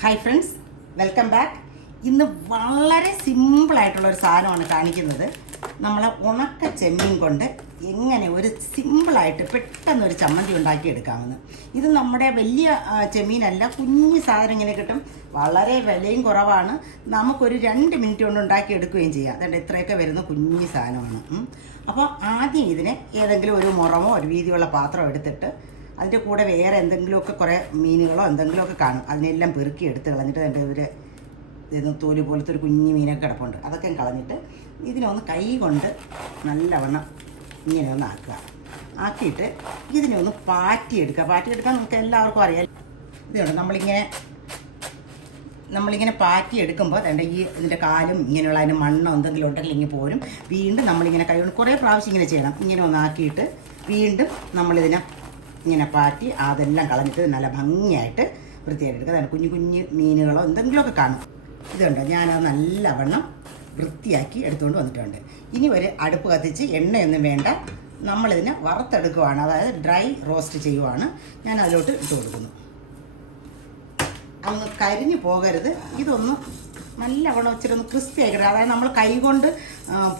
Hi friends welcome back ഇന്ന് വളരെ സിമ്പിളായിട്ടുള്ള ഒരു സാധനമാണ് കാണിക്കുന്നത്. നമ്മൾ ഉണക്ക ചെമ്മീൻ കൊണ്ട് എങ്ങനെ ഒരു സിമ്പിളായിട്ട് പെട്ടെന്ന് ഒരു ചമ്മന്തി ഉണ്ടാക്കിയെടുക്കാമെന്ന്. ഇത് നമ്മുടെ വലിയ ചെമ്മീനല്ല കുഞ്ഞു സാധനം ഇങ്ങനെ കിട്ടും. വളരെ വിലയും കുറവാണ്. നമുക്കൊരു രണ്ട് മിനിറ്റ് കൊണ്ട് ഉണ്ടാക്കിയെടുക്കുകയും ചെയ്യാം. അതുകൊണ്ട് ഇത്രയൊക്കെ വരുന്ന കുഞ്ഞു സാധനമാണ്. അപ്പോൾ ആദ്യം ഇതിനെ ഏതെങ്കിലും ഒരു മുറമോ ഒരു വീതിയുള്ള പാത്രം എടുത്തിട്ട് അതിന്റെ കൂടെ വേറെ എന്തെങ്കിലുമൊക്കെ കുറേ മീനുകളോ എന്തെങ്കിലുമൊക്കെ കാണും. അതിനെല്ലാം പെറുക്കി എടുത്ത് കളഞ്ഞിട്ട് എന്റെ ഒരു ഇതൊന്ന് തോൽ പോലത്തെ ഒരു കുഞ്ഞു മീനൊക്കെ കിടപ്പുണ്ട്. അതൊക്കെ കളഞ്ഞിട്ട് ഇതിനൊന്ന് കൈ കൊണ്ട് നല്ലവണ്ണം ഇങ്ങനെ ഒന്ന് ആക്കുക. ആക്കിയിട്ട് ഇതിനെ ഒന്ന് പാറ്റിയെടുക്കുക. പാറ്റിയെടുക്കാൻ നമുക്ക് എല്ലാവർക്കും അറിയാം. ഇതുണ്ട്. നമ്മളിങ്ങനെ നമ്മളിങ്ങനെ പാറ്റി എടുക്കുമ്പോൾ അതിന്റെ ഈ ഇതിന്റെ കാലും ഇങ്ങനെയുള്ള അതിന് മണ്ണോ എന്തെങ്കിലും ഉണ്ടെങ്കിൽ ഇങ്ങനെ പോരും. വീണ്ടും നമ്മളിങ്ങനെ കൈ കൊണ്ട് കുറേ പ്രാവശ്യം ഇങ്ങനെ ചെയ്യണം. ഇങ്ങനെ ഒന്നാക്കിയിട്ട് വീണ്ടും നമ്മളിതിനെ ഇങ്ങനെ പാറ്റി അതെല്ലാം കളഞ്ഞിട്ട് നല്ല ഭംഗിയായിട്ട് വൃത്തിയായിട്ട് എടുക്കുക അതാണ് കുഞ്ഞു കുഞ്ഞു മീനുകളോ എന്തെങ്കിലുമൊക്കെ കാണും. ഇതുണ്ട് ഞാനത് നല്ലവണ്ണം വൃത്തിയാക്കി എടുത്തുകൊണ്ട് വന്നിട്ടുണ്ട്. ഇനി ഒരു അടുപ്പ് കത്തിച്ച് എണ്ണയൊന്നും വേണ്ട. നമ്മളിതിനെ വറുത്തെടുക്കുവാണ്. അതായത് ഡ്രൈ റോസ്റ്റ് ചെയ്യുവാണ്. ഞാൻ അതിലോട്ട് ഇട്ട് കൊടുക്കുന്നു. അങ്ങ് കരിഞ്ഞു പോകരുത്. ഇതൊന്ന് നല്ലവണ്ണം ഇച്ചിരി ഒന്ന് ക്രിസ്പി ആയി അതായത് നമ്മൾ കൈ കൊണ്ട്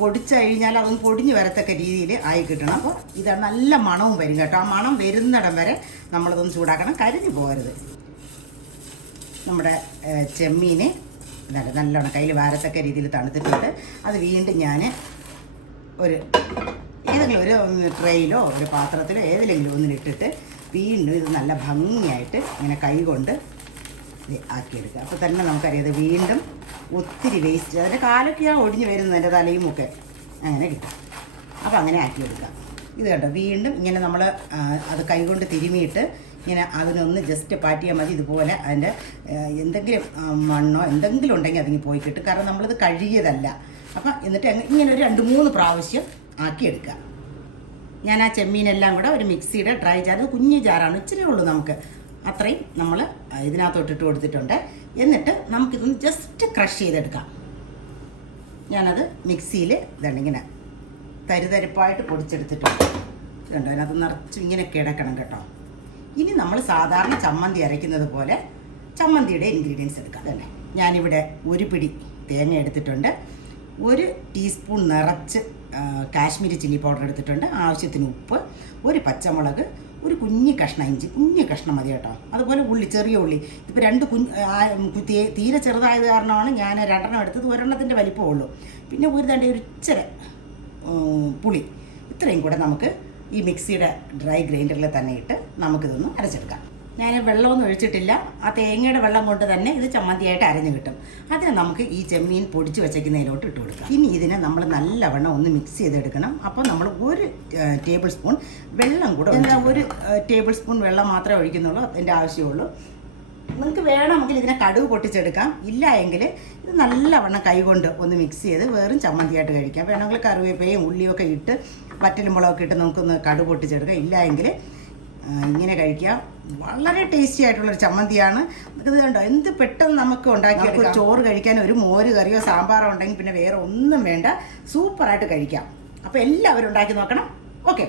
പൊടിച്ചു കഴിഞ്ഞാൽ അതൊന്ന് പൊടിഞ്ഞ് വരത്തക്ക രീതിയിൽ ആയി കിട്ടണം. അപ്പോൾ ഇത് നല്ല മണവും വരും കേട്ടോ. ആ മണം വരുന്നിടം വരെ നമ്മളിതൊന്ന് ചൂടാക്കണം. കരിഞ്ഞു പോകരുത്. നമ്മുടെ ചെമ്മീന് നല്ല നല്ലോണം കയ്യിൽ വാരത്തക്ക രീതിയിൽ തണുത്തിട്ടുണ്ട്. അത് വീണ്ടും ഞാൻ ഒരു ഏതെങ്കിലും ഒരു ട്രെയിലോ ഒരു പാത്രത്തിലോ ഏതിലെങ്കിലും ഒന്നിലിട്ടിട്ട് വീണ്ടും ഇത് നല്ല ഭംഗിയായിട്ട് ഇങ്ങനെ കൈ കൊണ്ട് ആക്കിയെടുക്കുക. അപ്പോൾ തന്നെ നമുക്കറിയാം വീണ്ടും ഒത്തിരി വേസ്റ്റ് അതിന്റെ കാലൊക്കെയാണ് ഒടിഞ്ഞ് വരുന്നത് എന്റെ തലയും ഒക്കെ അങ്ങനെ കിട്ടും. അപ്പോൾ അങ്ങനെ ആക്കി എടുക്കാം. ഇത് കേട്ടോ വീണ്ടും ഇങ്ങനെ നമ്മൾ അത് കൈകൊണ്ട് തിരുമിയിട്ട് ഇങ്ങനെ അതിനൊന്ന് ജസ്റ്റ് പാറ്റിയാൽ മതി. ഇതുപോലെ അതിന്റെ എന്തെങ്കിലും മണ്ണോ എന്തെങ്കിലും ഉണ്ടെങ്കിൽ അതിങ്ങി പോയി കിട്ടും. കാരണം നമ്മളിത് കഴുകിയതല്ല. അപ്പം എന്നിട്ട് ഇങ്ങനെ ഒരു രണ്ട് മൂന്ന് പ്രാവശ്യം ആക്കിയെടുക്കുക ഞാൻ ആ ചെമ്മീനെല്ലാം കൂടെ ഒരു മിക്സിയുടെ ഡ്രൈ ജാർ കുഞ്ഞു ജാറാണ് ഇച്ചിരി ഉള്ളൂ നമുക്ക്. അത്രയും നമ്മൾ ഇതിനകത്തോട്ട് ഇട്ട് കൊടുത്തിട്ടുണ്ട്. എന്നിട്ട് നമുക്കിതൊന്ന് ജസ്റ്റ് ക്രഷ് ചെയ്തെടുക്കാം. ഞാനത് മിക്സിയിൽ ഇതുണ്ടിങ്ങനെ തരിതരിപ്പായിട്ട് പൊടിച്ചെടുത്തിട്ടുണ്ട്. ഇതുണ്ട്? അതിനകത്ത് നിറച്ചും ഇങ്ങനെ കിടക്കണം കേട്ടോ. ഇനി നമ്മൾ സാധാരണ ചമ്മന്തി അരയ്ക്കുന്നത് പോലെ ചമ്മന്തിയുടെ ഇൻഗ്രീഡിയൻസ് എടുക്കാം. തന്നെ ഞാനിവിടെ ഒരു പിടി തേങ്ങ എടുത്തിട്ടുണ്ട്. ഒരു ടീസ്പൂൺ നിറച്ച് കാശ്മീരി ചില്ലി പൗഡർ എടുത്തിട്ടുണ്ട്. ആവശ്യത്തിന് ഉപ്പ് ഒരു പച്ചമുളക് ഒരു കുഞ്ഞു കഷ്ണം ഇഞ്ചി കുഞ്ഞു കഷ്ണം മതി കേട്ടോ. അതുപോലെ ഉള്ളി ചെറിയ ഉള്ളി. ഇപ്പോൾ രണ്ട് കുഞ്ഞ് തീരെ ചെറുതായത് കാരണമാണ് ഞാൻ രണ്ടെണ്ണം എടുത്തത് ഒരെണ്ണത്തിന്റെ വലിപ്പമുള്ളൂ പിന്നെ ഒരു തണ്ടി ഒരു ഇച്ചിരി പുളി. ഇത്രയും കൂടെ നമുക്ക് ഈ മിക്സിയുടെ ഡ്രൈ ഗ്രൈൻഡറിൽ തന്നെ ഇട്ട് നമുക്കിതൊന്ന് അരച്ചെടുക്കാം. ഞാൻ വെള്ളമൊന്നും ഒഴിച്ചിട്ടില്ല. ആ തേങ്ങയുടെ വെള്ളം കൊണ്ട് തന്നെ ഇത് ചമ്മന്തിയായിട്ട് അരഞ്ഞു കിട്ടും. അതിനെ നമുക്ക് ഈ ചെമ്മീൻ പൊടിച്ച് വെച്ചേക്കുന്നതിലോട്ട് ഇട്ട് കൊടുക്കാം. ഇനി ഇതിനെ നമ്മൾ നല്ലവണ്ണം ഒന്ന് മിക്സ് ചെയ്തെടുക്കണം. അപ്പോൾ നമ്മൾ ഒരു ടേബിൾ സ്പൂൺ വെള്ളം കൂടെ എന്താ ഒരു ടേബിൾ സ്പൂൺ വെള്ളം മാത്രമേ ഒഴിക്കുന്നുള്ളൂ? അതിന്റെ ആവശ്യമുള്ളൂ. നിങ്ങൾക്ക് വേണമെങ്കിൽ ഇതിനെ കടുവ് പൊട്ടിച്ചെടുക്കാം. ഇല്ല എങ്കിൽ ഇത് നല്ലവണ്ണം കൈകൊണ്ട് ഒന്ന് മിക്സ് ചെയ്ത് വേറും ചമ്മന്തിയായിട്ട് കഴിക്കാം. വേണമെങ്കിൽ കറിവേപ്പയും ഉള്ളിയും ഒക്കെ ഇട്ട് വറ്റലും മുളകൊക്കെ ഇട്ട് നമുക്കൊന്ന് കടുവ് പൊട്ടിച്ചെടുക്കാം. ഇല്ല എങ്കിൽ ഇങ്ങനെ കഴിക്കാം. വളരെ ടേസ്റ്റി ആയിട്ടുള്ളൊരു ചമ്മന്തിയാണ്. നമുക്കിത് കണ്ടോ? എന്ത് പെട്ടെന്ന് നമുക്ക് ഉണ്ടാക്കിയെടുക്കാം. ചോറ് കഴിക്കാൻ ഒരു മോര് കറിയോ സാമ്പാറോ ഉണ്ടെങ്കിൽ പിന്നെ വേറെ ഒന്നും വേണ്ട. സൂപ്പറായിട്ട് കഴിക്കാം. അപ്പോൾ എല്ലാവരും ഉണ്ടാക്കി നോക്കണം. ഓക്കെ.